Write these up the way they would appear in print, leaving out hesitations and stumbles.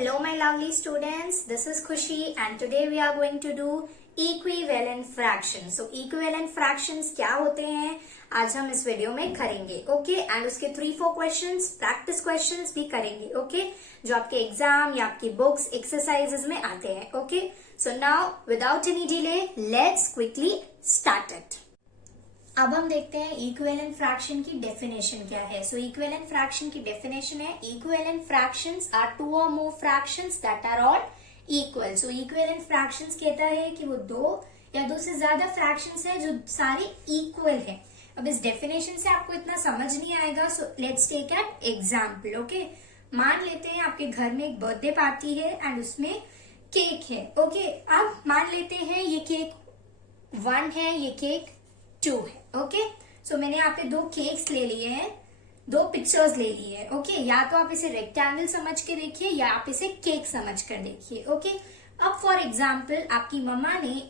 Hello my lovely students, this is Khushi and today we are going to do equivalent fractions. So equivalent fractions क्या होते हैं आज हम इस video में करेंगे, ओके एंड उसके 3-4 क्वेश्चंस प्रैक्टिस क्वेश्चंस भी करेंगे, ओके जो आपके एग्जाम या आपकी बुक्स एक्सरसाइजेस में आते हैं, okay so now without any delay let's quickly start it. अब हम देखते हैं इक्विवेलेंट फ्रैक्शन की डेफिनेशन क्या है। सो इक्विवेलेंट फ्रैक्शन की डेफिनेशन है equivalent fractions are two or more fractions that are all equal. So equivalent fractions कहता है कि वो दो या दो से ज्यादा फ्रैक्शंस है जो सारे इक्वल है। अब इस डेफिनेशन से आपको इतना समझ नहीं आएगा, so let's take an example, okay. मान लेते हैं आपके घर में एक बर्थडे पार्टी है एंड उसमें केक है, ओके। अब मान लेते हैं ये केक 1 है, ये केक 2 है, ओके। सो मैंने यहाँ पे 2 केक्स ले लिए हैं, 2 पिक्चर्स ले ली है, ओके। या तो आप इसे रेक्टेंगल समझ के देखिए या आप इसे केक समझ कर देखिए, ओके। अब फॉर एग्जाम्पल आपकी मम्मा ने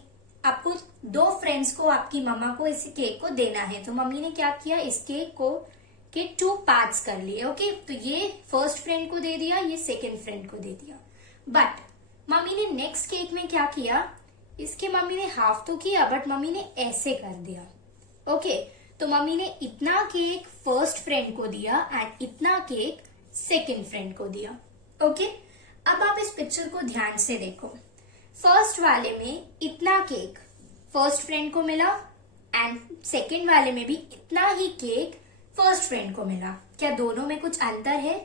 आपको 2 फ्रेंड्स को आपकी मम्मा को इस केक को देना है, तो मम्मी ने क्या किया, इस केक को के 2 पार्ट्स कर लिए, ओके। तो ये फर्स्ट फ्रेंड को दे दिया, ये सेकेंड फ्रेंड को दे दिया। बट मम्मी ने नेक्स्ट केक में क्या किया, इसके मम्मी ने हाफ तो किया बट मम्मी ने ऐसे कर दिया, ओके। तो मम्मी ने इतना केक फर्स्ट फ्रेंड को दिया एंड इतना केक सेकेंड फ्रेंड को दिया, ओके। अब आप इस पिक्चर को ध्यान से देखो, फर्स्ट वाले में इतना केक फर्स्ट फ्रेंड को मिला एंड सेकेंड वाले में भी इतना ही केक फर्स्ट फ्रेंड को मिला। क्या दोनों में कुछ अंतर है?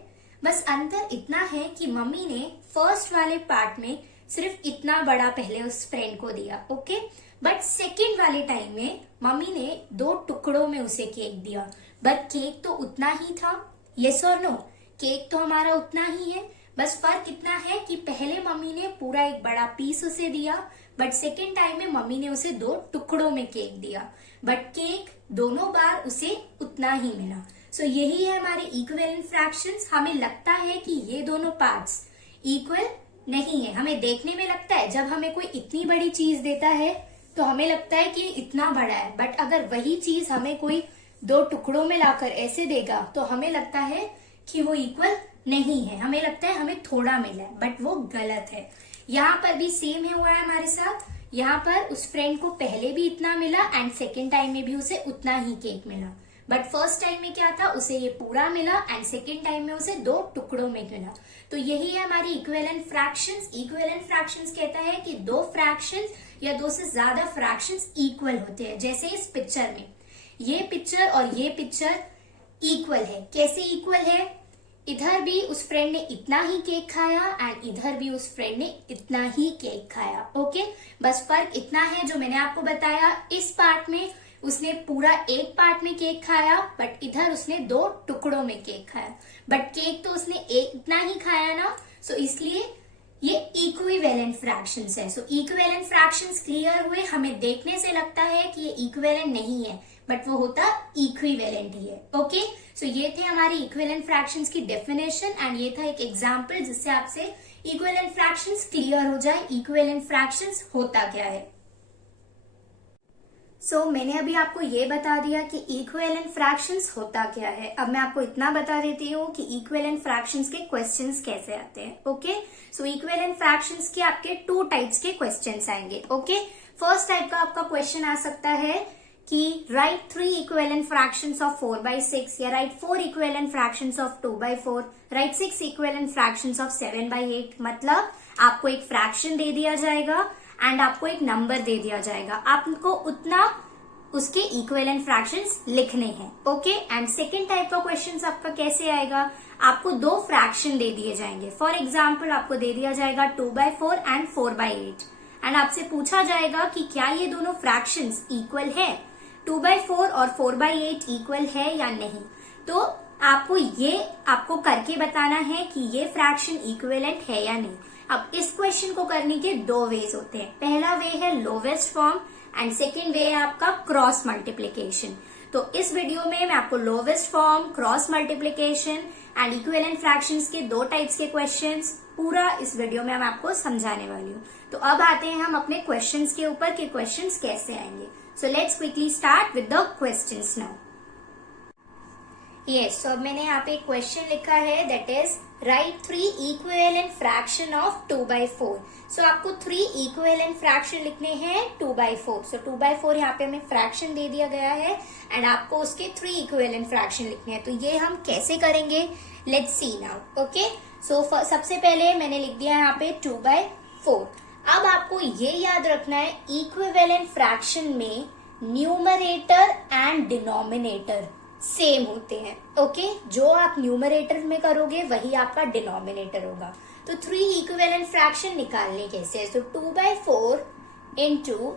बस अंतर इतना है कि मम्मी ने फर्स्ट वाले पार्ट में सिर्फ इतना बड़ा पहले उस फ्रेंड को दिया, ओके। बट सेकेंड वाले टाइम में मम्मी ने 2 टुकड़ों में उसे केक दिया, बट केक तो उतना ही था, यस और नो, केक तो हमारा उतना ही है। बस फर्क इतना है कि पहले मम्मी ने पूरा एक बड़ा पीस उसे दिया बट सेकेंड टाइम में मम्मी ने उसे 2 टुकड़ों में केक दिया, बट केक दोनों बार उसे उतना ही मिला। सो यही है हमारे इक्विवेलेंट फ्रैक्शंस। हमें लगता है कि ये दोनों पार्ट्स इक्वल नहीं है, हमें देखने में लगता है, जब हमें कोई इतनी बड़ी चीज देता है तो हमें लगता है कि इतना बड़ा है, बट अगर वही चीज हमें कोई 2 टुकड़ों में लाकर ऐसे देगा तो हमें लगता है कि वो इक्वल नहीं है, हमें लगता है हमें थोड़ा मिला है, बट वो गलत है। यहाँ पर भी सेम है हुआ है हमारे साथ। यहाँ पर उस फ्रेंड को पहले भी इतना मिला एंड सेकेंड टाइम में भी उसे उतना ही केक मिला, बट फर्स्ट टाइम में क्या था, उसे ये पूरा मिला एंड सेकेंड टाइम में उसे 2 टुकड़ों में मिला। तो यही है हमारी इक्विवेलेंट फ्रैक्शंस। इक्विवेलेंट फ्रैक्शंस कहता है कि 2 फ्रैक्शंस या 2 से ज्यादा फ्रैक्शंस इक्वल होते हैं। जैसे इस पिक्चर में ये पिक्चर और ये पिक्चर इक्वल है। कैसे इक्वल है? इधर भी उस फ्रेंड ने इतना ही केक खाया एंड इधर भी उस फ्रेंड ने इतना ही केक खाया, ओके। बस फर्क इतना है जो मैंने आपको बताया, इस पार्ट में उसने पूरा एक पार्ट में केक खाया बट इधर उसने 2 टुकड़ों में केक खाया, बट केक तो उसने इतना ही खाया ना, सो इसलिए ये इक्विवेलेंट फ्रैक्शंस है। सो इक्विवेलेंट फ्रैक्शंस क्लियर हुए। हमें देखने से लगता है कि ये इक्विवेलेंट नहीं है बट वो होता इक्विवेलेंट ही है, ओके। सो ये थे हमारी इक्विवेलेंट फ्रैक्शंस की डेफिनेशन एंड ये था एक एग्जांपल जिससे आपसे इक्विवेलेंट फ्रैक्शंस क्लियर हो जाए, इक्विवेलेंट फ्रैक्शंस होता क्या है। मैंने अभी आपको ये बता दिया कि इक्विवेलेंट फ्रैक्शंस होता क्या है। अब मैं आपको इतना बता देती हूँ कि इक्विवेलेंट फ्रैक्शंस के क्वेश्चंस कैसे आते हैं, ओके। सो इक्विवेलेंट फ्रैक्शंस के आपके 2 टाइप्स के क्वेश्चंस आएंगे, ओके। फर्स्ट टाइप का आपका क्वेश्चन आ सकता है कि राइट 3 इक्विवेलेंट फ्रैक्शंस ऑफ 4/6 या right 4 equivalent fractions of 2/4, right 6 equivalent fractions of 7/8। मतलब आपको एक फ्रैक्शन दे दिया जाएगा एंड आपको एक नंबर दे दिया जाएगा, आपको उतना उसके इक्विवेलेंट फ्रैक्शंस लिखने हैं, ओके। एंड सेकेंड टाइप का क्वेश्चन आपका कैसे आएगा, आपको 2 फ्रैक्शन दे दिए जाएंगे। फॉर एग्जाम्पल आपको दे दिया जाएगा 2/4 एंड 4/8 एंड आपसे पूछा जाएगा कि क्या ये दोनों फ्रैक्शंस इक्वल है, 2/4 और 4/8 इक्वल है या नहीं। तो आपको करके बताना है कि ये फ्रैक्शन इक्विवेलेंट है या नहीं। अब इस क्वेश्चन को करने के 2 वेज होते हैं। पहला वे है lowest form and second way है आपका क्रॉस मल्टीप्लीकेशन। तो इस वीडियो में मैं आपको lowest form, cross multiplication and equivalent fractions के 2 टाइप्स के क्वेश्चंस पूरा इस वीडियो में मैं आपको समझाने वाली हूँ। तो अब आते हैं हम अपने क्वेश्चंस के ऊपर कि क्वेश्चंस कैसे आएंगे। So let's quickly start with the questions now. Yes, तो अब मैंने यहाँ पे एक क्वेश्चन लिखा है that is right 3 equivalent fraction of 2/4। सो आपको 3 इक्विवेलेंट फ्रैक्शन लिखने हैं 2/4। सो 2/4 यहाँ पे हमें फ्रैक्शन दे दिया गया है एंड आपको उसके 3 इक्विवेलेंट फ्रैक्शन लिखने हैं। तो ये हम कैसे करेंगे, लेट्स सी नाउ। ओके, सो सबसे पहले मैंने लिख दिया यहाँ पे 2/4। अब आपको ये याद रखना है इक्विवेलेंट फ्रैक्शन में न्यूमरेटर एंड डिनोमिनेटर सेम होते हैं। ओके, जो आप न्यूमरेटर में करोगे वही आपका डिनोमिनेटर होगा। तो 3 इक्विवेलेंट फ्रैक्शन निकालने कैसे है, तो 2/4 इंटू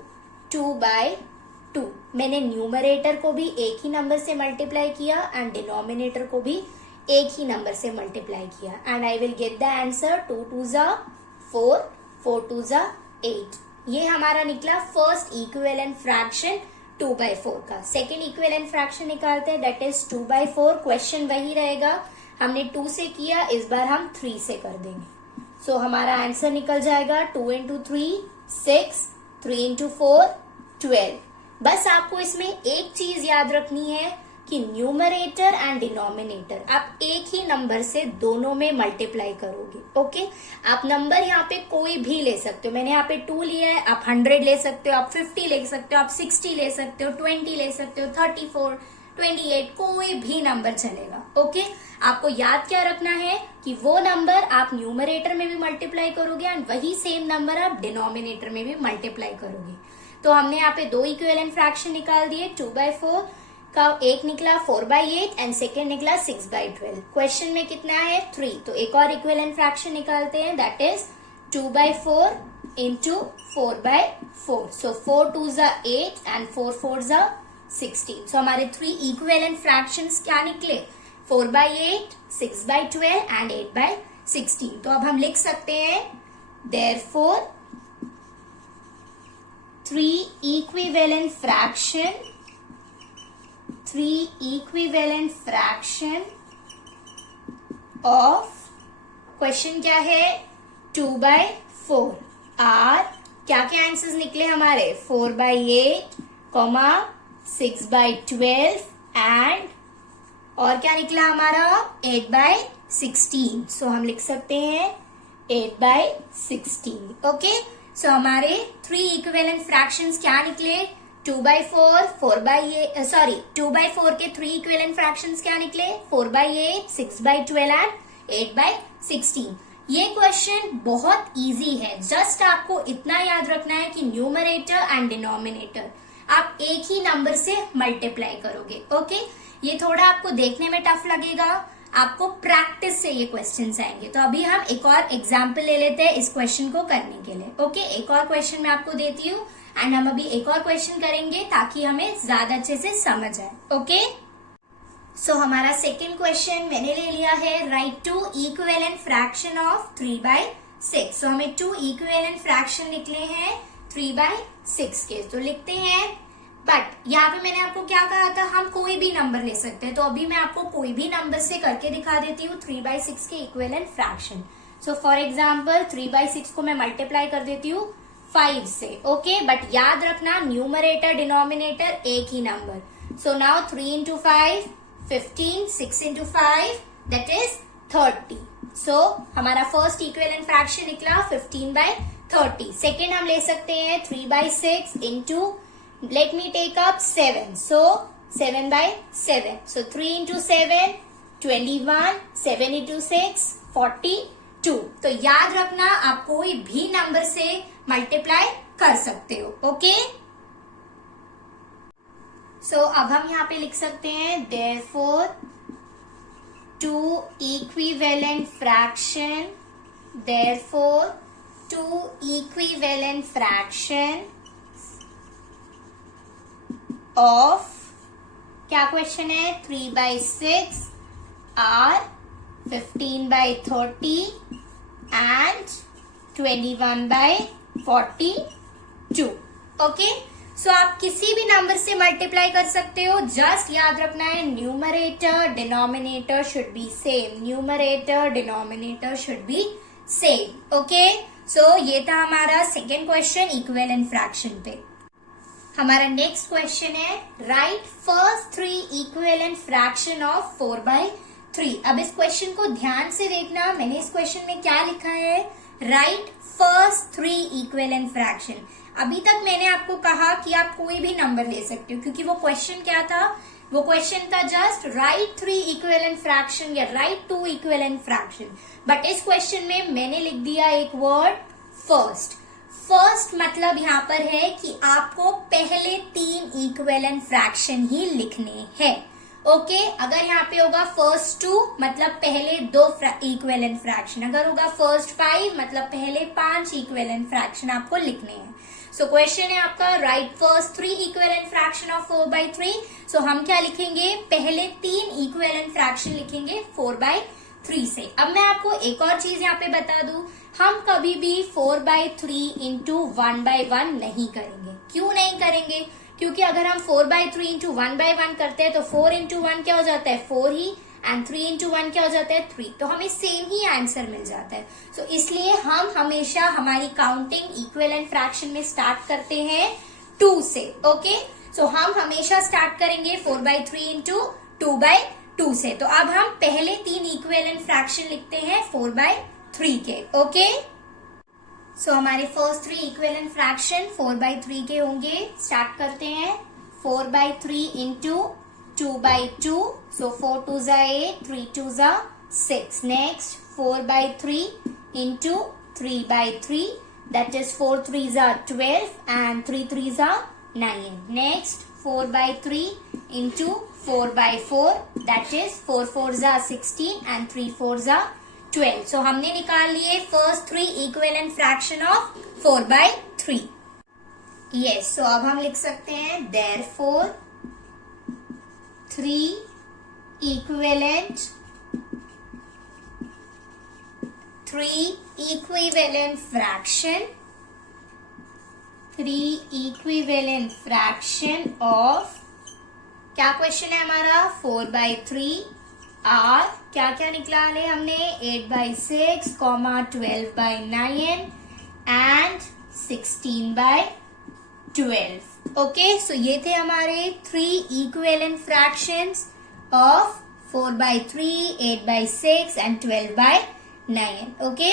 2/2। मैंने न्यूमरेटर को भी एक ही नंबर से मल्टीप्लाई किया एंड डिनोमिनेटर को भी एक ही नंबर से मल्टीप्लाई किया and I will get the answer 2 2 4, 4 2 8। ये हमारा निकला फर्स्ट इक्विवेलेंट फ्रैक्शन 2/4 का। सेकेंड इक्विवेलेंट फ्रैक्शन निकालते हैं दैट इज 2/4। क्वेश्चन वही रहेगा, हमने 2 से किया, इस बार हम 3 से कर देंगे। सो हमारा आंसर निकल जाएगा 2 इंटू 3 6, 3 इंटू 4 12। बस आपको इसमें एक चीज याद रखनी है कि न्यूमरेटर एंड डिनोमिनेटर आप एक ही नंबर से दोनों में मल्टीप्लाई करोगे। ओके, आप नंबर यहाँ पे कोई भी ले सकते हो। मैंने यहाँ पे 2 लिया है, आप 100 ले सकते हो, आप 50 ले सकते हो, आप 60 ले सकते हो, 20 ले सकते हो, 34, 28, कोई भी नंबर चलेगा। ओके, आपको याद क्या रखना है कि वो नंबर आप न्यूमरेटर में भी मल्टीप्लाई करोगे एंड वही सेम नंबर आप डिनोमिनेटर में भी मल्टीप्लाई करोगे। तो हमने यहाँ पे 2 इक्विवेलेंट फ्रैक्शन निकाल दिए। 2/4 का एक निकला 4/8 एंड सेकेंड निकला 6/12। क्वेश्चन में कितना है 3, तो एक और इक्विवेलेंट फ्रैक्शन निकालते हैं that is 2/4 into 4/4। So 4 2 8 and 4 4 16। सो हमारे 3 इक्विवेलेंट फ्रैक्शंस क्या निकले, 4/8, 6/12 एंड 8/16। तो अब हम लिख सकते हैं therefore 3 equivalent fraction of question क्या है 2/4 आर क्या क्या आंसर्स निकले हमारे 4/8, 6/12 एंड और क्या निकला हमारा 8/16। सो हम लिख सकते हैं 8/16। ओके, सो हमारे 3 इक्विवेलेंट फ्रैक्शंस क्या निकले 2/4, 2/4 के 3 इक्विवेलेंट फ्रैक्शंस क्या निकले 4/8, 6/12 एंड 8/16। ये क्वेश्चन बहुत इजी है, जस्ट आपको इतना याद रखना है कि न्यूमरेटर एंड डिनोमिनेटर आप एक ही नंबर से मल्टीप्लाई करोगे। ओके, ये थोड़ा आपको देखने में टफ लगेगा, आपको प्रैक्टिस से ये क्वेश्चंस आएंगे। तो अभी हम एक और एग्जाम्पल ले लेते हैं इस क्वेश्चन को करने के लिए। ओके, एक और क्वेश्चन मैं आपको देती हूँ एंड हम अभी एक और क्वेश्चन करेंगे ताकि हमें ज्यादा अच्छे से समझ आए। ओके, सो हमारा सेकेंड क्वेश्चन मैंने ले लिया है राइट 2 इक्विवेलेंट फ्रैक्शन ऑफ 3/6। सो हमें 2 इक्विवेलेंट फ्रैक्शन निकले हैं 3/6 के। तो लिखते हैं, बट यहाँ पे मैंने आपको क्या कहा था हम कोई भी नंबर ले सकते हैं, तो अभी मैं आपको कोई भी नंबर से करके दिखा देती हूँ 3/6 के equivalent fraction. So for example 3/6 को मैं मल्टीप्लाई कर देती हूँ 5 से। ओके, बट याद रखना न्यूमरेटर डिनोमिनेटर एक ही number. So now 3 into 5 15, 6 into 5 that is 30। So हमारा फर्स्ट इक्विवेलेंट फ्रैक्शन निकला 15/30। सेकेंड हम ले सकते हैं 3/6 into let me take up 7, so 7/7, so 3 into 7 21, 7 into 6 42। तो याद रखना आप कोई भी नंबर से मल्टीप्लाई कर सकते हो। ओके, सो अब हम यहाँ पे लिख सकते हैं therefore 2 equivalent fraction ऑफ क्या क्वेश्चन है 3/6 आर 15/30 एंड 21/42। ओके, सो आप किसी भी नंबर से मल्टीप्लाई कर सकते हो, जस्ट याद रखना है numerator denominator should be same, numerator denominator should be same. Okay, so ये था हमारा सेकेंड क्वेश्चन इक्विवेलेंट फ्रैक्शन पे। हमारा नेक्स्ट क्वेश्चन है write first 3 equivalent fraction of 4/3। अब इस क्वेश्चन को ध्यान से देखना, मैंने इस क्वेश्चन में क्या लिखा है, राइट फर्स्ट 3 इक्विवेलेंट फ्रैक्शन। अभी तक मैंने आपको कहा कि आप कोई भी नंबर ले सकते हो, क्योंकि वो क्वेश्चन क्या था, वो क्वेश्चन था जस्ट राइट 3 इक्विवेलेंट फ्रैक्शन या राइट 2 इक्विवेलेंट फ्रैक्शन। बट इस क्वेश्चन में मैंने लिख दिया एक वर्ड फर्स्ट। फर्स्ट मतलब यहाँ पर है कि आपको पहले 3 इक्विवेलेंट फ्रैक्शन ही लिखने हैं। ओके, अगर यहाँ पे होगा फर्स्ट 2 मतलब पहले 2 इक्विवेलेंट फ्रैक्शन, अगर होगा फर्स्ट 5 मतलब पहले 5 इक्विवेलेंट फ्रैक्शन आपको लिखने हैं। सो क्वेश्चन है आपका right first 3 equivalent fraction of 4/3। सो हम क्या लिखेंगे, पहले 3 इक्विवेलेंट फ्रैक्शन लिखेंगे 4/3 से। अब मैं आपको एक और चीज यहाँ पे बता दूं, हम कभी भी 4/3 इंटू 1/1 नहीं करेंगे। क्यों नहीं करेंगे, क्योंकि अगर हम 4/3 इंटू 1/1 करते हैं तो 4 इंटू 1 क्या हो जाता है 4 ही, एंड 3 इंटू 1 क्या हो जाता है 3, तो हमें सेम ही आंसर मिल जाता है। सो इसलिए हम हमेशा हमारी काउंटिंग इक्विवेलेंट फ्रैक्शन में स्टार्ट करते हैं 2 से। ओके, सो हम हमेशा स्टार्ट करेंगे 4/3 इंटू 2/2 से। तो अब हम पहले 3 इक्विवेलेंट फ्रैक्शन लिखते हैं 4/3 के। ओके, सो हमारे फर्स्ट 3 इक्विवेलेंट फ्रैक्शन 4/3 के होंगे। स्टार्ट करते हैं 4/3 इंटू 2/2, सो 4 2 जा 8, 3 2 जा 6। नेक्स्ट 4/3 इंटू 3/3, that is 4 3 जा 12 and 3 3 जा 9। नेक्स्ट 4/3 इंटू 4/4, that is 4 4 जा 16 and 3 4 जा 12। सो हमने निकाल लिए first 3 equivalent fraction of 4/3। Yes, so अब हम लिख सकते हैं देयरफॉर 3 इक्विवेलेंट फ्रैक्शन ऑफ, क्या क्वेश्चन है हमारा 4/3 आर क्या क्या निकाले हमने 8/6, 12/9 एंड 16/12। ओके, सो ये थे हमारे 3 equivalent fractions of 4/3, 8/6 and 12/9। Okay,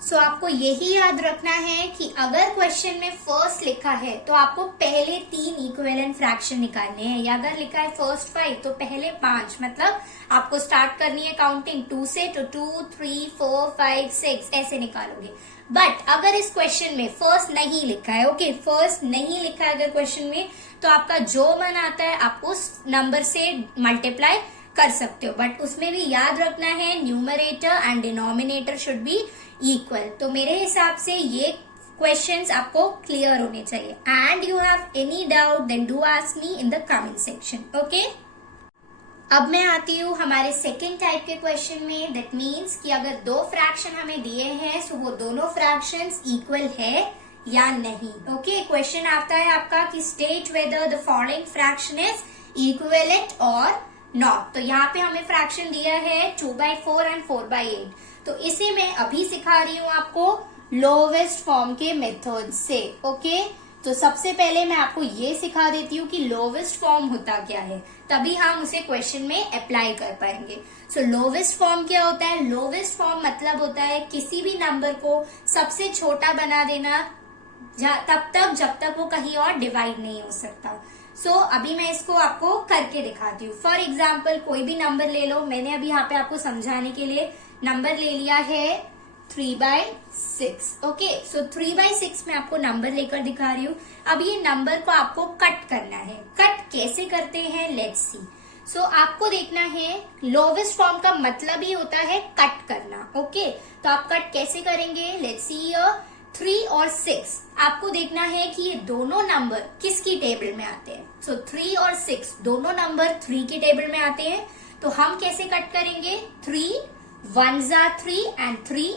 so आपको यही याद रखना है कि अगर क्वेश्चन में फर्स्ट लिखा है तो आपको पहले 3 इक्विवेलेंट फ्रैक्शन निकालने हैं, या अगर लिखा है फर्स्ट 5 तो पहले 5, मतलब आपको स्टार्ट करनी है काउंटिंग 2 से, तो 2 3 4 5 6 ऐसे निकालोगे। बट अगर इस क्वेश्चन में फर्स्ट नहीं लिखा है, ओके, फर्स्ट नहीं लिखा है अगर क्वेश्चन में, तो आपका जो मन आता है आप उस नंबर से मल्टीप्लाई कर सकते हो, बट उसमें भी याद रखना है numerator and denominator should B equal. तो मेरे हिसाब से ये क्वेश्चंस आपको क्लियर होने चाहिए। And you have any doubt then do ask me in the comment section. Okay, अब मैं आती हूँ हमारे सेकेंड टाइप के क्वेश्चन में। दैट मीन्स कि अगर 2 फ्रैक्शन हमें दिए हैं सो वो दोनों फ्रैक्शंस इक्वल है या नहीं। ओके, क्वेश्चन आता है आपका कि state whether the following fraction is equivalent और नॉट। तो यहाँ पे हमें फ्रैक्शन दिया है 2/4 एंड 4/8। तो इसे मैं अभी सिखा रही हूँ आपको लोवेस्ट फॉर्म के मेथड से। ओके, तो सबसे पहले मैं आपको ये सिखा देती हूँ कि लोवेस्ट फॉर्म होता क्या है, तभी हम उसे क्वेश्चन में अप्लाई कर पाएंगे। सो लोवेस्ट फॉर्म क्या होता है, लोवेस्ट फॉर्म मतलब होता है किसी भी नंबर को सबसे छोटा बना देना तब तक जब तक वो कहीं और डिवाइड नहीं हो सकता। सो अभी मैं इसको आपको करके दिखाती हूँ। फॉर एग्जाम्पल कोई भी नंबर ले लो, मैंने अभी यहाँ पे आपको समझाने के लिए नंबर ले लिया है 3/6। ओके, सो 3/6 में आपको नंबर लेकर दिखा रही हूँ। अब ये नंबर को आपको कट करना है। कट कैसे करते हैं, लेट्स सी। सो आपको देखना है, लोवेस्ट फॉर्म का मतलब ही होता है कट करना। ओके, तो आप कट कैसे करेंगे, लेट्स सी 3 और 6। आपको देखना है कि ये दोनों नंबर किसकी टेबल में आते हैं। सो 3 और 6 दोनों नंबर 3 की टेबल में आते हैं। तो हम कैसे कट करेंगे, 3 1 जा 3 एंड 3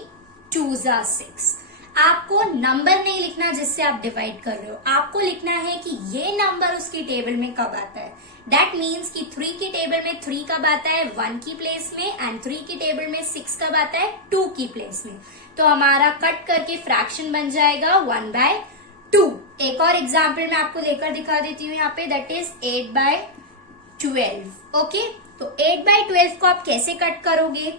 2 जा 6। आपको नंबर नहीं लिखना जिससे आप डिवाइड कर रहे हो, आपको लिखना है कि ये नंबर उसकी टेबल में कब आता है। दैट मीन्स कि 3 की टेबल में 3 कब आता है 1 की प्लेस में, एंड 3 की टेबल में 6 कब आता है 2 की प्लेस में। तो हमारा कट करके फ्रैक्शन बन जाएगा 1/2। एक और एग्जाम्पल मैं आपको लेकर दिखा देती हूँ यहाँ पे, दैट इज 8/12। ओके, तो 8/12 को आप कैसे कट करोगे?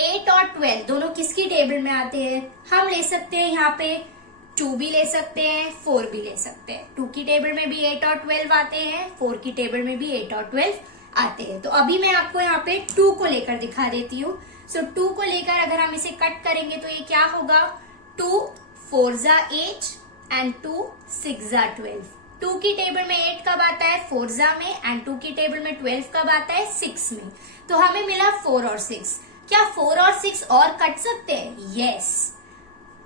8 और 12 दोनों किसकी टेबल में आते हैं? हम ले सकते हैं यहाँ पे 2 भी ले सकते हैं, 4 भी ले सकते हैं। 2 की टेबल में भी 8 और 12 आते हैं, 4 की टेबल में भी 8 और 12 आते हैं। तो अभी मैं आपको यहाँ पे 2 को लेकर दिखा देती हूँ। सो 2 को लेकर अगर हम इसे कट करेंगे तो ये क्या होगा? 2 4 जा 8 एंड 2 6 जा 12। 2 की टेबल में 8 कब आता है? 4 जा में, एंड 2 की टेबल में 12 कब आता है? 6 में। तो हमें मिला 4 और 6। क्या 4 और 6 और कट सकते हैं? यस।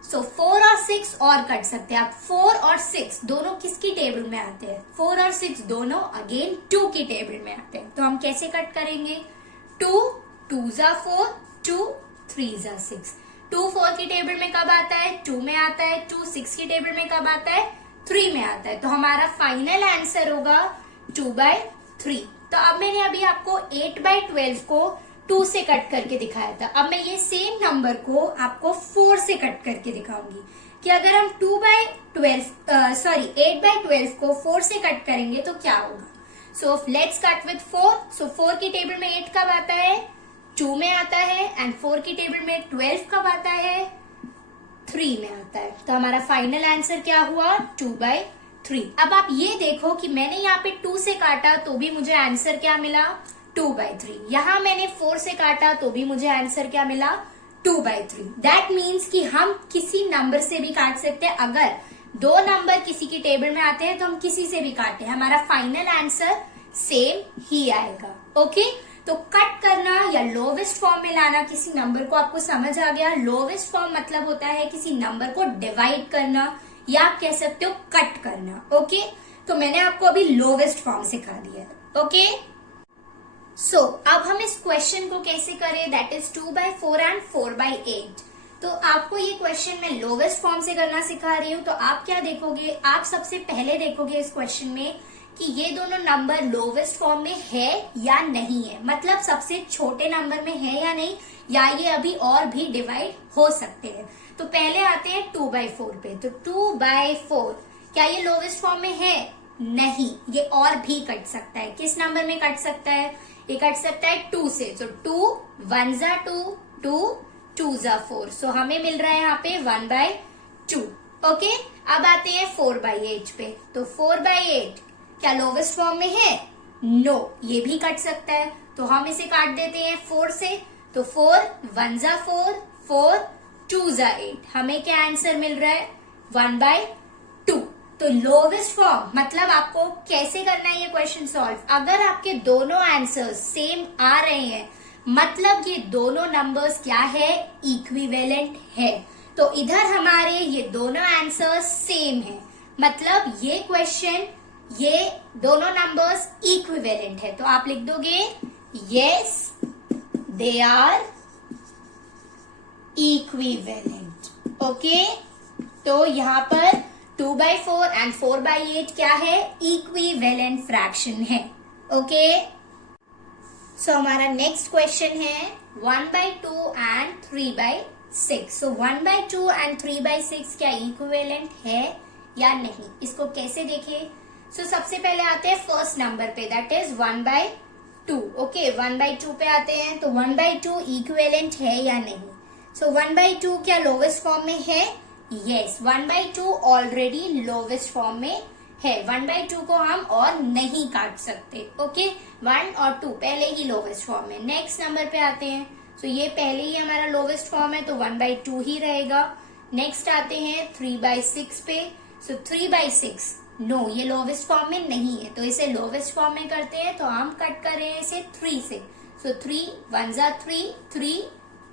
सो 4 और 6 और कट सकते हैं। अब 4 और 6 दोनों किसकी टेबल में आते हैं? 4 और 6 दोनों अगेन 2 की टेबल में आते हैं। तो हम कैसे कट करेंगे? 2 2 जा 4, 2 3 जा 6। 2 4 की टेबल में कब आता है? 2 में आता है। 2 6 की टेबल में कब आता है? 3 में आता है। तो हमारा फाइनल आंसर होगा 2/3। तो अब मैंने अभी आपको 8/12 को 2 से कट करके दिखाया था। अब मैं ये सेम नंबर को आपको 4 से कट करके दिखाऊंगी कि अगर हम 8/12 को 4 से कट करेंगे तो क्या होगा। So let's cut with 4। सो 4 की टेबल में 8 कब आता है? 2 में आता है, एंड 4 की टेबल में 12 कब आता है? 3 में आता है। तो हमारा फाइनल आंसर क्या हुआ? 2/3। अब आप ये देखो कि मैंने यहाँ पे 2 से काटा तो भी मुझे आंसर क्या मिला? 2/3। यहां मैंने 4 से काटा तो भी मुझे आंसर क्या मिला? 2/3। दैट मीन्स कि हम किसी नंबर से भी काट सकते हैं। अगर 2 नंबर किसी की टेबल में आते हैं तो हम किसी से भी काटे, हमारा फाइनल आंसर सेम ही आएगा। ओके, तो कट करना या लोवेस्ट फॉर्म में लाना किसी नंबर को आपको समझ आ गया। लोवेस्ट फॉर्म मतलब होता है किसी नंबर को डिवाइड करना, या आप कह सकते हो कट करना। ओके, तो मैंने आपको अभी लोवेस्ट फॉर्म सिखा दिया। ओके, सो अब हम इस क्वेश्चन को कैसे करें, दैट इज 2/4 एंड 4/8। तो आपको ये क्वेश्चन मैं लोवेस्ट फॉर्म से करना सिखा रही हूँ। तो आप क्या देखोगे? आप सबसे पहले देखोगे इस क्वेश्चन में कि ये दोनों नंबर लोवेस्ट फॉर्म में है या नहीं है, मतलब सबसे छोटे नंबर में है या नहीं, या ये अभी और भी डिवाइड हो सकते हैं। तो पहले आते हैं 2/4 पे। तो 2/4 क्या ये लोवेस्ट फॉर्म में है? नहीं, ये और भी कट सकता है। किस नंबर में कट सकता है? ये कट सकता है 2 से। तो 2 1 जा 2, 2 2 जा 4। सो हमें मिल रहा है यहाँ पे 1/2। ओके, अब आते हैं 4/8 पे। तो 4/8 क्या लोवेस्ट फॉर्म में है? नो, ये भी कट सकता है। तो हम इसे काट देते हैं 4 से। तो 4 1 जा 4, 4 2 जा 8। हमें क्या आंसर मिल रहा है? 1/2। तो लोवेस्ट फॉर्म मतलब आपको कैसे करना है ये क्वेश्चन सॉल्व। अगर आपके दोनों आंसर्स सेम आ रहे हैं, मतलब ये दोनों नंबर्स क्या है? इक्विवेलेंट है। तो इधर हमारे ये दोनों आंसर्स सेम है, मतलब ये क्वेश्चन, ये दोनों नंबर्स इक्विवेलेंट है। तो आप लिख दोगे yes they are equivalent. Okay, तो यहाँ पर 2/4 एंड 4/8 क्या है? इक्विवेलेंट फ्रैक्शन है। ओके, सो हमारा नेक्स्ट क्वेश्चन है 1/2 एंड 3/6। सो 1/2 एंड 3/6 क्या इक्विवेलेंट है या नहीं, इसको कैसे देखें? सो सबसे पहले आते हैं फर्स्ट नंबर पे, दैट इज 1/2। ओके, 1/2 पे आते हैं। तो 1/2 इक्विवेलेंट है या नहीं? सो 1/2 क्या लोवेस्ट फॉर्म में है? यस, 1/2 ऑलरेडी लोवेस्ट फॉर्म में है। 1/2 को हम और नहीं काट सकते। ओके, 1 और 2 पहले ही लोवेस्ट फॉर्म में। नेक्स्ट नंबर पे आते हैं। सो ये पहले ही हमारा लोवेस्ट फॉर्म है, तो 1/2 ही रहेगा। नेक्स्ट आते हैं 3/6 पे। सो 3/6 नो, ये लोवेस्ट फॉर्म में नहीं है, तो इसे लोवेस्ट फॉर्म में करते हैं। तो हम कट कर रहे हैं इसे 3 से। सो 3 1 जा 3, 3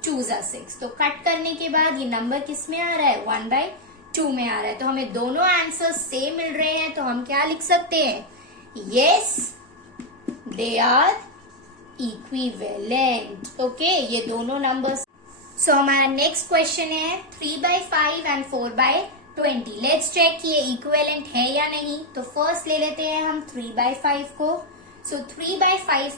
2 जा 6। तो कट करने के बाद ये नंबर किस में आ रहा है? 1/2 में आ रहा है। तो हमें दोनों आंसर सेम मिल रहे हैं। तो हम क्या लिख सकते हैं? Yes they are equivalent. Okay, ये दोनों नंबर्स। सो हमारा नेक्स्ट क्वेश्चन है 3/5 एंड 4/20। लेट्स चेक कि ये इक्विवेलेंट है या नहीं। तो फर्स्ट ले लेते हैं हम 3/5 को। सो 3/5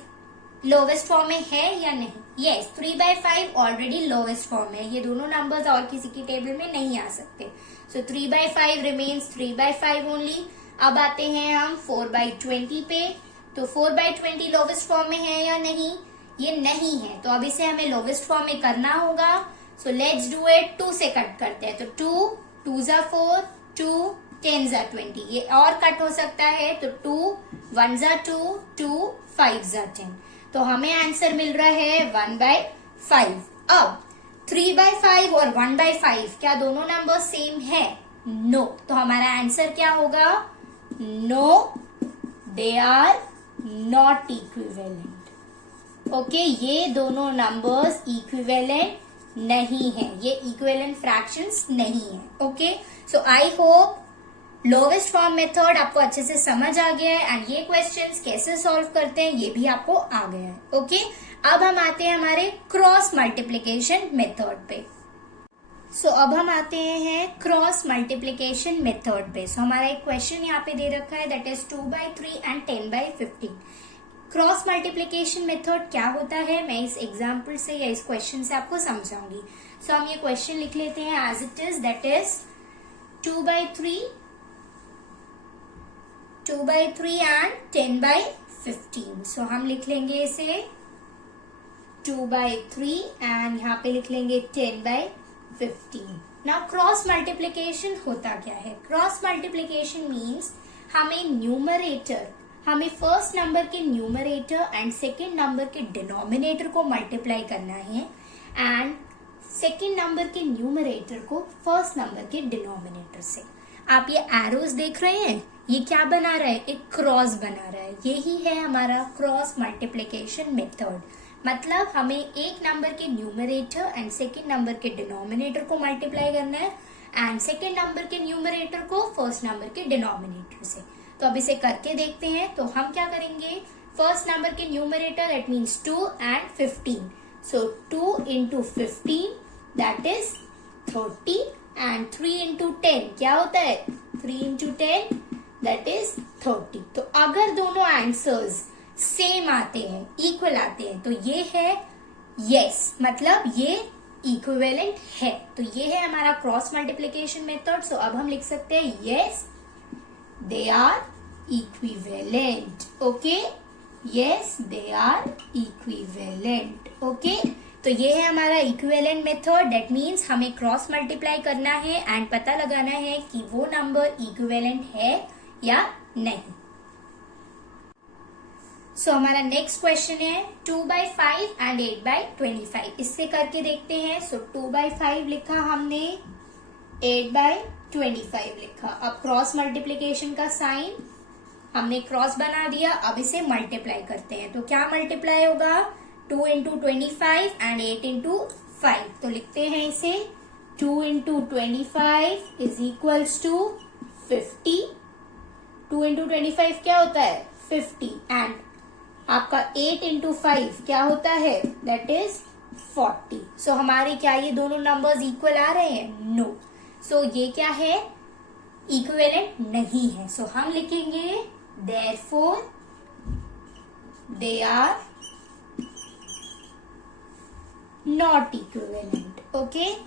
लोवेस्ट फॉर्म में है या नहीं? यस, 3/5 ऑलरेडी लोवेस्ट फॉर्म है। ये दोनों नंबर्स और किसी की टेबल में नहीं आ सकते। सो 3/5 रिमेन्स 3/5 ओनली। अब आते हैं हम 4/20 पे। तो 4/20 लोवेस्ट फॉर्म में है या नहीं? ये नहीं है, तो अब इसे हमें लोवेस्ट फॉर्म में करना होगा। So let's do it. 2 से कट करते हैं, तो 2 2 जा 4, 2 10 जा 20। ये और कट हो सकता है, तो 2 1 जा 2, 2 5 जा 10। तो हमें आंसर मिल रहा है 1/5। अब 3/5 और 1/5 क्या दोनों नंबर सेम है? नो। तो हमारा आंसर क्या होगा? No, they are not equivalent. Okay, ये दोनों नंबर्स इक्विवेलेंट नहीं है, ये इक्विवेलेंट फ्रैक्शंस नहीं है। Okay, so I hope lowest form method आपको अच्छे से समझ आ गया है एंड ये क्वेश्चंस कैसे सॉल्व करते हैं ये भी आपको आ गया है। ओके, अब हम आते हैं हमारे क्रॉस मल्टीप्लिकेशन मेथड पे। सो अब हम आते हैं क्रॉस मल्टीप्लिकेशन मेथड पे। सो हमारा एक क्वेश्चन यहाँ पे दे रखा है, that is 2/3 and 10/15। Cross multiplication method क्या होता है मैं इस एग्जाम्पल से या इस क्वेश्चन से आपको समझाऊंगी। सो हम ये क्वेश्चन लिख लेते हैं as it is, that is 2/3 and 10/15। So हम लिख लेंगे इसे 2/3 एंड यहाँ पे लिख लेंगे 10/15। नाउ क्रॉस मल्टीप्लिकेशन होता क्या है? क्रॉस मल्टीप्लिकेशन मीन्स हमें फर्स्ट नंबर के न्यूमरेटर एंड सेकेंड नंबर के डिनोमिनेटर को मल्टीप्लाई करना है एंड सेकेंड नंबर के न्यूमरेटर को फर्स्ट नंबर के डिनोमिनेटर से। आप ये एरोज देख रहे हैं, ये क्या बना रहा है? एक क्रॉस बना रहा है। यही है हमारा क्रॉस मल्टीप्लिकेशन मेथड। मतलब हमें एक नंबर के न्यूमरेटर एंड सेकेंड नंबर के डिनोमिनेटर को मल्टीप्लाई करना है एंड सेकेंड नंबर के न्यूमरेटर को फर्स्ट नंबर के डिनोमिनेटर से। तो अब इसे करके देखते हैं। तो हम क्या करेंगे? फर्स्ट नंबर के numerator that means 2 and 15। So 2 into 15 that is 30 and 3 into 10 क्या होता है? 3 into 10 दैट इज 30। तो अगर दोनों आंसर्स सेम आते हैं, इक्वल आते हैं, तो ये है यस, मतलब ये इक्विवेलेंट है। तो ये है हमारा क्रॉस मल्टीप्लिकेशन मेथड। सो अब हम लिख सकते हैं yes, they are equivalent. Okay, yes, they are equivalent. Okay, तो ये है हमारा इक्विवेलेंट मेथड। दैट मीन्स हमें क्रॉस मल्टीप्लाई करना है एंड पता लगाना है कि वो नंबर इक्विवेलेंट है या नहीं। सो हमारा नेक्स्ट क्वेश्चन है 2/5 एंड 8/25। इससे करके देखते हैं। सो 2/5 लिखा हमने, 8/25 लिखा। अब क्रॉस मल्टीप्लिकेशन का साइन हमने क्रॉस बना दिया। अब इसे मल्टीप्लाई करते हैं। तो क्या मल्टीप्लाई होगा? 2 into 25 एंड 8 into 5। तो लिखते हैं इसे 2 into 25 is equals to 50। 2 into 25 क्या होता है? 50 एंड आपका 8 into 5 क्या होता है? That is 40। सो हमारे क्या ये दोनों नंबर्स इक्वल आ रहे हैं? नो। सो ये क्या है? इक्विवेलेंट नहीं है। सो हम लिखेंगे therefore they are not equivalent. Okay,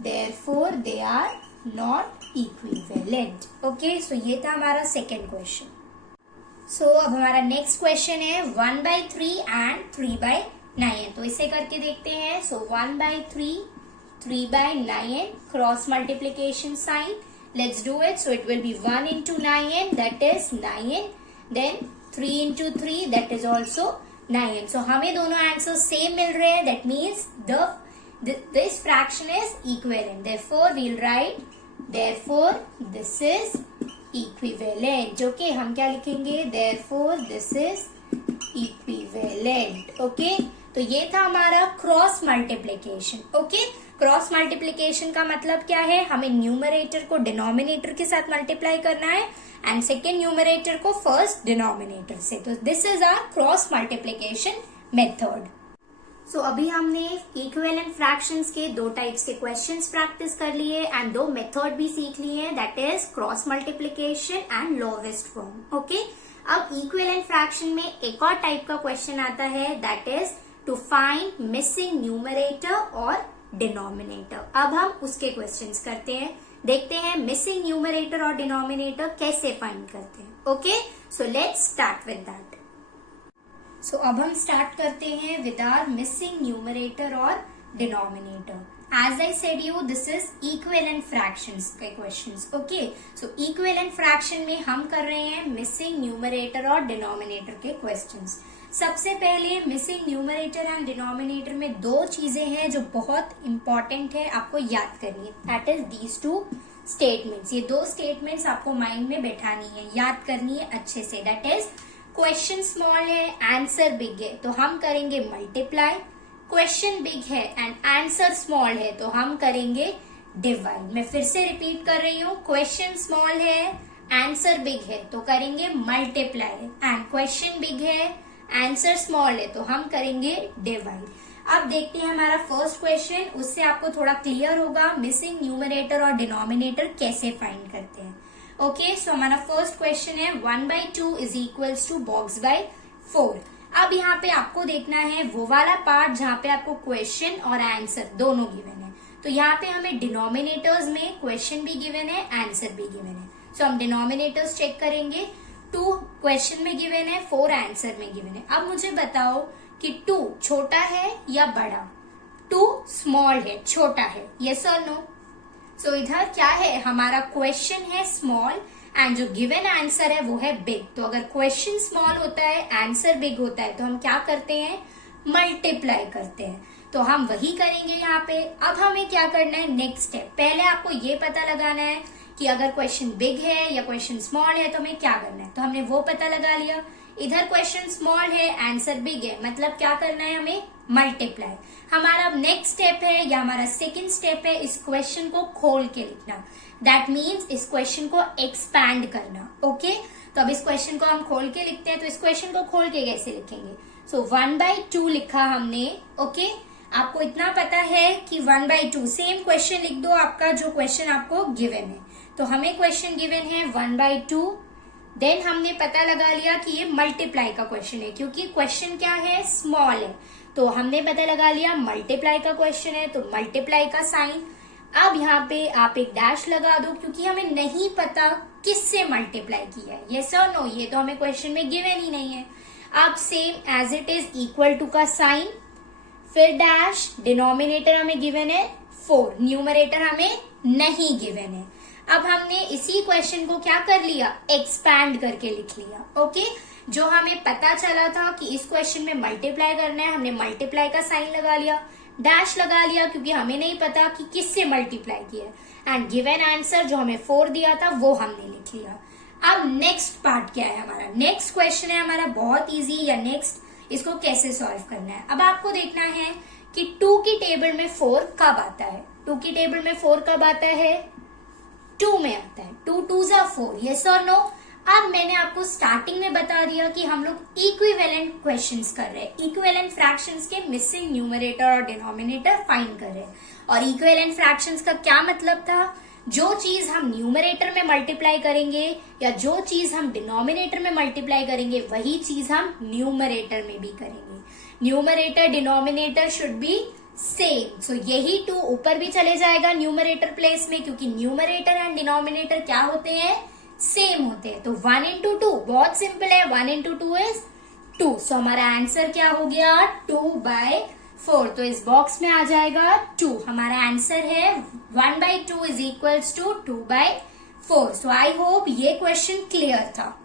therefore they are not equivalent. Okay, so ये था हमारा सेकेंड क्वेश्चन। सो अब हमारा नेक्स्ट क्वेश्चन है 1/3 एंड 3/9। तो इसे करके देखते हैं। So 1/3 3/9 cross multiplication sign. Let's do it. So it will be 1 into 9, that is 9. Then 3 into 3, that is also 9. So हमें दोनों आंसर सेम मिल रहे हैं. That means this fraction is equivalent. Therefore we'll write, therefore this is equivalent. Okay, हम क्या लिखेंगे? Therefore this is equivalent. Okay, तो ये था हमारा cross multiplication. Okay, cross multiplication का मतलब क्या है? हमें न्यूमरेटर को डिनोमिनेटर के साथ मल्टीप्लाई करना है एंड सेकेंड न्यूमरेटर को फर्स्ट डिनोमिनेटर से। तो this is our cross multiplication method. So अभी हमने इक्विवेलेंट फ्रैक्शंस के 2 टाइप्स के क्वेश्चंस प्रैक्टिस कर लिए एंड 2 मेथड भी सीख लिए, that is cross multiplication and lowest form. Okay, अब इक्विवेलेंट फ्रैक्शन में एक और टाइप का क्वेश्चन आता है, that is to find missing numerator और डिनोमिनेटर। अब हम उसके क्वेश्चंस करते हैं, देखते हैं मिसिंग न्यूमरेटर और डिनोमिनेटर कैसे फाइंड करते हैं। Okay, so let's start with that. So अब हम स्टार्ट करते हैं विद आवर मिसिंग न्यूमरेटर और denominator. As I said you, this is equivalent fractions के questions. Okay, so equivalent fraction में हम कर रहे हैं missing numerator और denominator के questions. सबसे पहले missing numerator and denominator में दो चीजें हैं जो बहुत important है, आपको याद करनी है. That is these two statements. ये दो statements आपको mind में बैठानी है, याद करनी है अच्छे से. That is question small है, answer big है, तो हम करेंगे multiply. क्वेश्चन बिग है एंड आंसर स्मॉल है तो हम करेंगे डिवाइड। मैं फिर से रिपीट कर रही हूँ, क्वेश्चन स्मॉल है, आंसर बिग है तो करेंगे मल्टीप्लाई, एंड क्वेश्चन बिग है, आंसर स्मॉल है तो हम करेंगे डिवाइड। अब देखते हैं हमारा फर्स्ट क्वेश्चन, उससे आपको थोड़ा क्लियर होगा मिसिंग न्यूमरेटर और डिनोमिनेटर कैसे फाइंड करते हैं। ओके, सो हमारा फर्स्ट क्वेश्चन है 1/2 is equals to box by 4। अब यहाँ पे आपको देखना है वो वाला पार्ट जहाँ पे आपको क्वेश्चन और आंसर दोनों गिवन है। तो यहाँ पे हमें डिनोमिनेटर्स में क्वेश्चन भी गिवन है, आंसर भी गिवन है। सो हम डिनोमिनेटर्स चेक करेंगे, 2 क्वेश्चन में गिवन है, 4 आंसर में गिवन है। अब मुझे बताओ कि 2 छोटा है या बड़ा? 2 स्मॉल है, छोटा है, यस और नो? सो इधर क्या है, हमारा क्वेश्चन है स्मॉल एंड जो गिवन आंसर है वो है बिग। तो अगर क्वेश्चन स्मॉल होता है, आंसर बिग होता है, तो हम क्या करते हैं, मल्टीप्लाई करते हैं। तो हम वही करेंगे यहाँ पे। अब हमें क्या करना है, नेक्स्ट स्टेप, पहले आपको ये पता लगाना है कि अगर क्वेश्चन बिग है या क्वेश्चन स्मॉल है तो हमें क्या करना है। तो हमने वो पता लगा लिया, इधर क्वेश्चन स्मॉल है, आंसर बिग है, मतलब क्या करना है, हमें मल्टीप्लाई। हमारा नेक्स्ट स्टेप है या हमारा सेकंड स्टेप है इस क्वेश्चन को खोल के लिखना, दैट मीन्स इस क्वेश्चन को एक्सपैंड करना। ओके, तो अब इस क्वेश्चन को हम खोल के लिखते हैं। तो इस क्वेश्चन को खोल के कैसे लिखेंगे, सो 1/2 लिखा हमने। ओके, आपको इतना पता है कि 1/2 सेम क्वेश्चन लिख दो आपका जो क्वेश्चन आपको गिवन है। तो हमें क्वेश्चन गिवन है 1/2, देन हमने पता लगा लिया कि ये मल्टीप्लाई का क्वेश्चन है, क्योंकि क्वेश्चन क्या है, स्मॉल है, तो हमने पता लगा लिया मल्टीप्लाई का क्वेश्चन है, तो मल्टीप्लाई का साइन। अब यहाँ पे आप एक डैश लगा दो, क्योंकि हमें नहीं पता किससे मल्टीप्लाई किया है, यस और नो, ये तो हमें क्वेश्चन में गिवन ही नहीं है। अब same as it is equal to का साइन, फिर डैश, डिनोमिनेटर हमें गिवन है 4, न्यूमरेटर हमें नहीं गिवन है। अब हमने इसी क्वेश्चन को क्या कर लिया, एक्सपैंड करके लिख लिया। ओके, जो हमें पता चला था कि इस क्वेश्चन में मल्टीप्लाई करना है, हमने मल्टीप्लाई का साइन लगा लिया, डैश लगा लिया, क्योंकि हमें नहीं पता कि किससे मल्टीप्लाई किया है, एंड गिवन आंसर जो हमें 4 दिया था वो हमने लिख लिया। अब नेक्स्ट पार्ट क्या है हमारा, नेक्स्ट क्वेश्चन है हमारा बहुत इजी, या नेक्स्ट इसको कैसे सॉल्व करना है। अब आपको देखना है कि 2 की टेबल में 4 कब आता है, 2 की टेबल में 4 कब आता है, 2 में आता है, 2 2s are 4, यस और नो? अब मैंने आपको स्टार्टिंग में बता दिया कि हम लोग इक्विवेलेंट क्वेश्चंस कर रहे हैं, इक्विवेलेंट फ्रैक्शंस के मिसिंग न्यूमरेटर और डिनोमिनेटर फाइंड कर रहे हैं। और इक्विवेलेंट फ्रैक्शंस का क्या मतलब था, जो चीज हम न्यूमरेटर में मल्टीप्लाई करेंगे या जो चीज हम डिनोमिनेटर में मल्टीप्लाई करेंगे वही चीज हम न्यूमरेटर में भी करेंगे। Numerator denominator should be same. So यही 2 ऊपर भी चले जाएगा न्यूमरेटर प्लेस में, क्योंकि न्यूमरेटर एंड डिनोमिनेटर क्या होते हैं, सेम होते हैं। तो 1 into 2 बहुत सिंपल है, 1 into 2 is 2। सो हमारा आंसर क्या हो गया, 2/4। तो इस बॉक्स में आ जाएगा 2। हमारा आंसर है 1/2 is equals to 2/4। So I hope ये क्वेश्चन क्लियर था।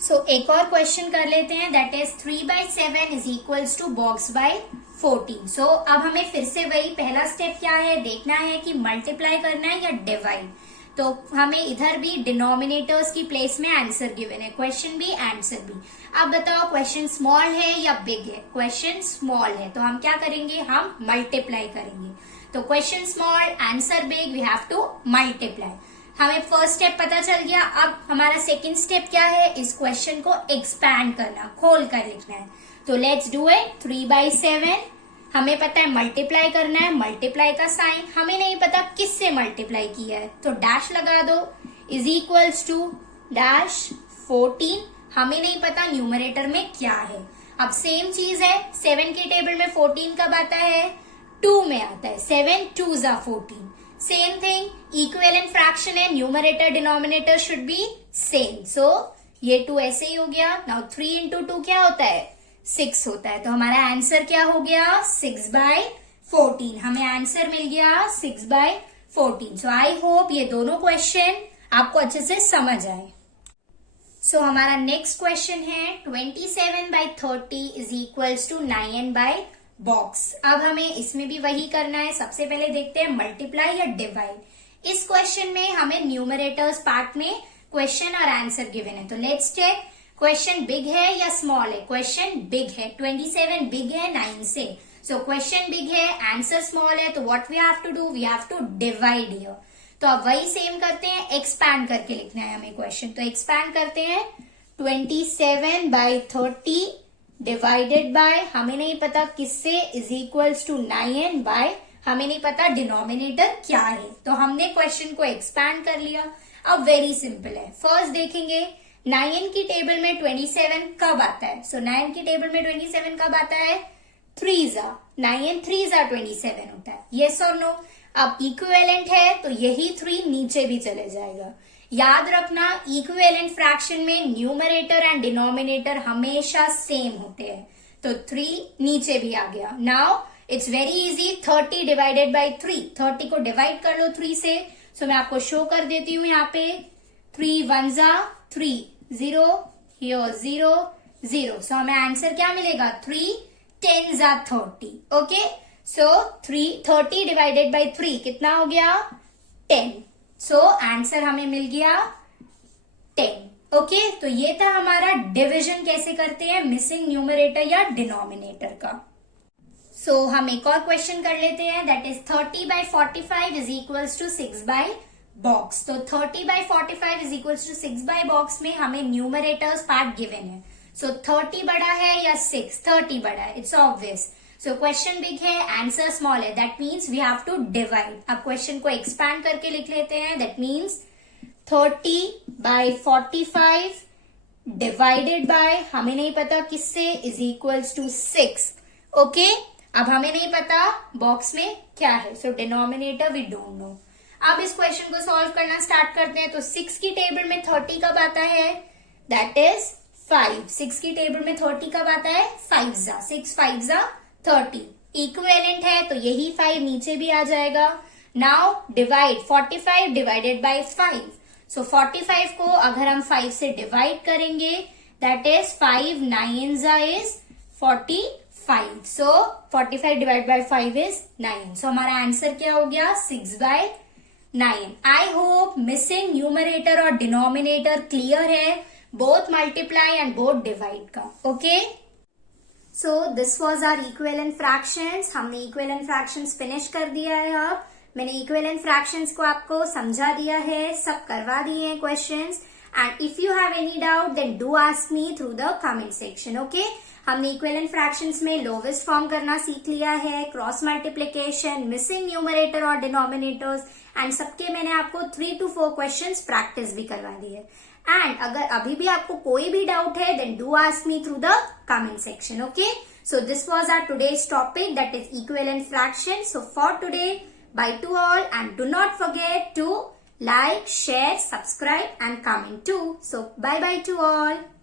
सो एक और क्वेश्चन कर लेते हैं, that is 3/7 is equals to box by 14। So अब हमें फिर से वही पहला स्टेप क्या है, देखना है कि मल्टीप्लाई करना है या डिवाइड। तो हमें इधर भी डिनोमिनेटर्स की प्लेस में आंसर गिवन है, क्वेश्चन भी आंसर भी। अब बताओ क्वेश्चन स्मॉल है या बिग है, क्वेश्चन स्मॉल है, तो हम क्या करेंगे, हम मल्टीप्लाई करेंगे। तो question small, answer big, we have to multiply. हमें फर्स्ट स्टेप पता चल गया। अब हमारा सेकंड स्टेप क्या है, इस क्वेश्चन को एक्सपैंड करना, खोल कर लिखना है। तो लेट्स डू इट। 3/7 हमें पता है मल्टीप्लाई करना है, मल्टीप्लाई का साइन, हमें नहीं पता किससे मल्टीप्लाई किया है, तो डैश लगा दो, इज इक्वल्स टू डैश 14। हमें नहीं पता न्यूमरेटर में क्या है। अब सेम चीज है, 7 की टेबल में 14 कब आता है, 2 में आता है, 7 2 जा 14। सेम थिंग, इक्विवेलेंट फ्रैक्शन है, numerator denominator should be same, so ये 2 ऐसे ही हो गया। नाउ 3 इंटू 2 क्या होता है, 6 होता है, तो हमारा आंसर क्या हो गया, 6/14। हमें आंसर मिल गया 6/14। सो आई होप ये दोनों क्वेश्चन आपको अच्छे से समझ आए। सो हमारा नेक्स्ट क्वेश्चन है 27/30 इज इक्वल्स टू 9n/box। अब हमें इसमें भी वही करना है। सबसे पहले देखते हैं मल्टीप्लाई या डिवाइड। इस क्वेश्चन में हमें न्यूमरेटर्स पार्ट में क्वेश्चन और आंसर गिवन है, तो लेट्स चेक क्वेश्चन बिग है या स्मॉल है। क्वेश्चन बिग है, 27 बिग है 9 से, सो क्वेश्चन बिग है, आंसर स्मॉल है, तो what we have to do, we have to divide here. तो अब वही सेम करते हैं, एक्सपैंड करके लिखना है हमें क्वेश्चन, तो एक्सपैंड करते हैं 27/30 डिवाइडेड बाय, हमें नहीं पता किससे, is equals to 9n bye, हमें नहीं पता डिनोमिनेटर क्या है, तो हमने क्वेश्चन को एक्सपैंड कर लिया। अब वेरी सिंपल है, फर्स्ट देखेंगे 9n की टेबल में 27 कब आता है, सो 9 की टेबल में 27 कब आता है, 3 जा 9n 3 जा 27 होता है, यस और नो। अब इक्विवेलेंट है तो यही 3 नीचे भी चले जाएगा। याद रखना इक्विवेलेंट फ्रैक्शन में न्यूमरेटर एंड डिनोमिनेटर हमेशा सेम होते हैं, तो 3 नीचे भी आ गया। Now it's very easy, 30 divided by 3, 30 को डिवाइड कर लो 3 से, सो मैं आपको शो कर देती हूँ यहाँ पे, 3 1 जा 3, 0 हियर 0 0, सो हमें आंसर क्या मिलेगा, 3 10 जा 30, ओके। सो 30 डिवाइडेड बाई 3 कितना हो गया, 10, सो आंसर हमें मिल गया 10, ओके। तो ये था हमारा डिविजन कैसे करते हैं मिसिंग न्यूमरेटर या डिनोमिनेटर का। सो हम एक और क्वेश्चन कर लेते हैं, that is 30/45 is equals to 6/box। तो 30/45 इज इक्वल्स टू 6/box में हमें न्यूमरेटर्स पार्ट गिवन है, सो 30 बड़ा है या 6, 30 बड़ा है, it's obvious. So question big है, आंसर स्मॉल है, that means we have to divide. अब क्वेश्चन को एक्सपैंड करके लिख लेते हैं, दैट मीन्स 30/45 डिवाइडेड बाय, हमें नहीं पता किससे, इज इक्वल्स टू 6, ओके। अब हमें नहीं पता बॉक्स में क्या है, so denominator we don't know. अब इस क्वेश्चन को सॉल्व करना स्टार्ट करते हैं। तो 6 की टेबल में 30 कब आता है, दैट इज 5। 6 की टेबल में 30 कब आता है, 5 जा 6 5 जा 30, इक्विवेलेंट है तो यही 5 नीचे भी आ जाएगा। नाउ डिवाइड, 45 डिवाइडेड बाय 5, सो 45 को अगर हम 5 से डिवाइड करेंगे, दैट इज 5 9 जा is 45, so 45 divide by 5 is 9, so हमारा आंसर क्या हो गया, 6/9। आई होप मिसिंग न्यूमरेटर और डिनोमिनेटर क्लियर है, both multiply and both divide का, okay. So this was our equivalent fractions. हमने इक्विवेलेंट फ्रैक्शंस फिनिश कर दिया है। अब मैंने इक्विवेलेंट फ्रैक्शंस को आपको समझा दिया है, सब करवा दिए हैं questions, and if you have any doubt then do ask me through the comment section, okay. हमने इक्विवेलेंट फ्रैक्शंस में लोवेस्ट फॉर्म करना सीख लिया है, क्रॉस मल्टीप्लिकेशन, मिसिंग न्यूमरेटर और डिनोमिनेटर्स, एंड सबके मैंने आपको 3 to 4 क्वेश्चंस प्रैक्टिस भी करवा दी है। एंड अगर अभी भी आपको कोई भी डाउट है then do ask me through the comment section, okay. So this was our today's topic, that is equivalent fraction. So for today, bye to all, and do not forget to like, share, subscribe and comment too. So bye bye to all.